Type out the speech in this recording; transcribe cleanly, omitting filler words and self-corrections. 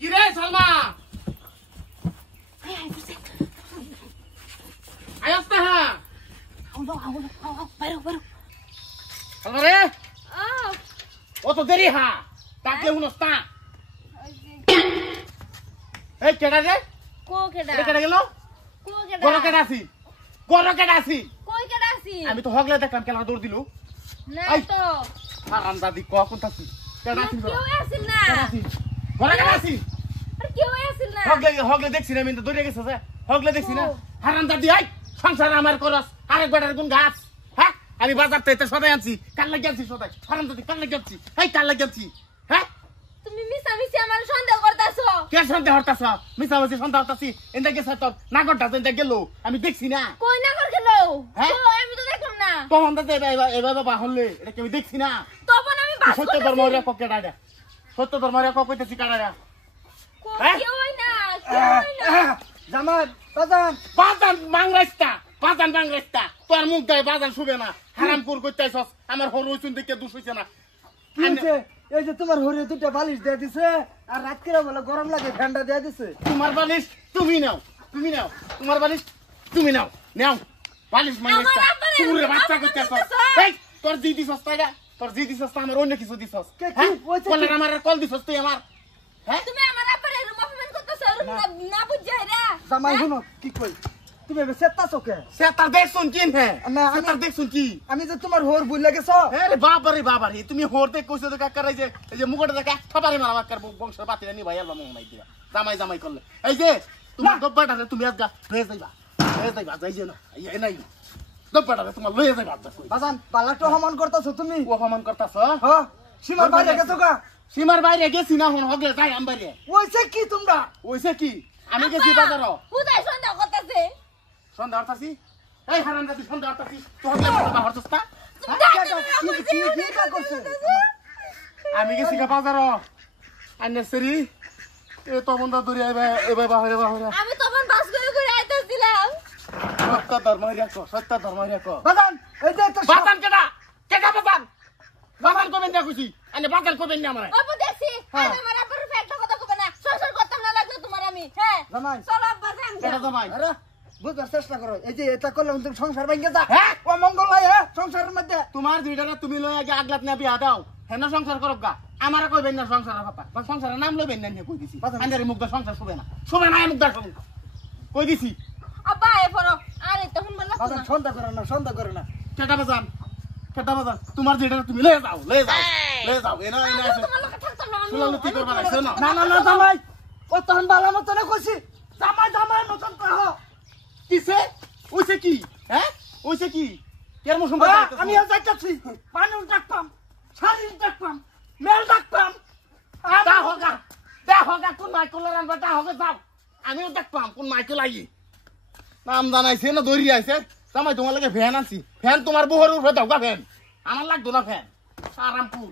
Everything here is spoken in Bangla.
কি রে সালমা আয়াস না হ্যাঁ সালমা রে ও তো দেরি হ্যাঁ তাকে উনস না এই কেডা রে কেডা গেল গরো কেডা আছি আমি তো হগলে দেখলাম কেলা দৌড় দিল না তো হারাম দাদি ক কোন থাকি কেডা আছি কেউ আসিল না গরো কেডা আছি আর কেউ আসিল না হগলে দেখছি না আমি তো দৌড়ে গেছে হগলে দেখছি না হারাম দাদি আই সংসার আমার করস আরেক বেটার কোন গাছ হ্যাঁ আমি বাজার থেকে সদাই আনছি কাল লাগি আনছি সদাই হারাম দাদি কাল লাগি আনছি এই কাল লাগি আনছি হ্যাঁ তুমি মিছামিছি আমার সন্দেহ করতাছো কে সন্দেহ হতাছ মিছামিছি সন্দেহ হতাছি এন্ডা গেছে তোর নাগরটা এন্ডা গেল আমি দেখছি না কই না কর গেল হ্যাঁ? আমি তো দেখলাম না তখন তো এভাবে বাহলে এটা কি আমি দেখছি না তখন আমি বাস সত্য ধর্মরিয়া কক কেডা সত্য ধর্মরিয়া কক কইতেছি কাডা হ্যাঁ? কেউ না কেউ না জামাই বাজান বাংলাইস্তা তোর মুখ দেয় বাজান শুবে না হারাম কুর কইতেছস আমার হর হইছুন দেখে দুষ হইছে না কি হইছে? এই যে তোমার হরিয়ে দুটো বালিশ দিয়ে দিছে আর রাত করে বলে গরম লাগে ঠান্ডা দিয়ে দিছে। তোমার বালিশ তুমি নাও তোমার বালিশ তুমি নাও বালিশ মাইস্তা তুরে বাচ্চা কইতেছস এই তোর জি দিছস তাইরা তোর জি দিছস আমার অন্য কিছু দিছস কে কি হ্যাঁ হইছে? কল আমার কল দিছস তুই আমার হ্যাঁ তুমি আমার আপারে রুম অপমান করতেছো না বুঝাই রে জামাই শুনো কি কই তুমি এবে সেতাছো কে? সে তার দেখছুন কি হ্যাঁ না, সে তার দেখছুন কি আমি যে তোমার হোর বুঝলে গেছো আরে বাবারে তুমি হরতে কইছো তো কাকার এই যে মুখটা দেখা খাবারে মারা কাকার বংশের পাতিরা নি ভাই আল্লাহ মঙ্গলাই দিবা জামাই করলে এই যে তোমার গব্বাটারে তুমি আজগা লয়ে যাইবা যাইছে না এই নাই গব্বাটারে তোমার লয়ে যাইবা আজগা কই বাজান পালাটো সমান করতেছো তুমি। ও অপমান করতাছ হ সীমার বাইরে গেছো গা। সীমার বাইরে গেছি না হন হগলে যাই আমবারে ওইছে কি তোমরা? ওইছে কি আমি গেছি বাজার বুঝাই সন্দেহ করতেছে সন্ধ্যা হতাছি এই হারাম দাদি সন্ধ্যা হতাছি তো হগলে বাবা হরছস তা কি করছে? আমি গেছি গা বাজার আন্নেসরি এ তো বন্ধা দূরে আইবা এবা বাহিরে আমি তখন বাস করে আইতাছিলাম সত্য ধর্মরিয়া কো বাজান এই যে তো বাজান কেডা বাজান কবেন না খুশি আনে বাজান কবেন না আমারে অপু দেখছি আমি আমার আপারে ফেকটা কথা কবে না সংসার করতাম না লাগলো তোমার আমি হ্যাঁ জামাই চলো আব্বা যান কেডা জামাই আরে বুঝার চেষ্টা করো এই যে এটা করলে তুমি সংসার ভাঙে যা। হ্যাঁ? ও মঙ্গল হয় হ্যাঁ সংসারের মধ্যে। তোমার দুইটারে তুমি লই আগে আগলাত না বিয়া দাও হেন সংসার করব গা আমারে কইবেন না সংসারের কথা বা সংসারের নাম লইবেন না কই দিছি আন্দারে মুখ দা সংসার শুবে না মুখ দা শুবে কই দিছি আব্বা এ পড়ো আরে তখন বললা বাজান সন্ধ্যা করে না কেডা বাজান তোমার যেটা তুমি লয়ে যাও এনা আছে তোমার লোকে থাকতাম না আমি সুলালতি করবা না শোনো না জামাই ও তখন বালা মতো না কইছি জামাই মতন কহ। কিসে ওইছে কি হ্যাঁ ওইছে কি কের মৌসুম আমি আর যাইতাছি মানুষ ডাকতাম শারীর ডাকতাম মেল ডাকতাম দা হোগা কোন মাইকেল রানবা দা হোগা যাও আমিও দেখতাম কোন মাইকেল আই নাম জানাইছে না দৌড়ি আইছে জামাই তোমার লাগে ফ্যান আনছি ফ্যান তোমার বহর উপরে দাও গা ফ্যান আমার লাগতো না ফ্যান আরামপুর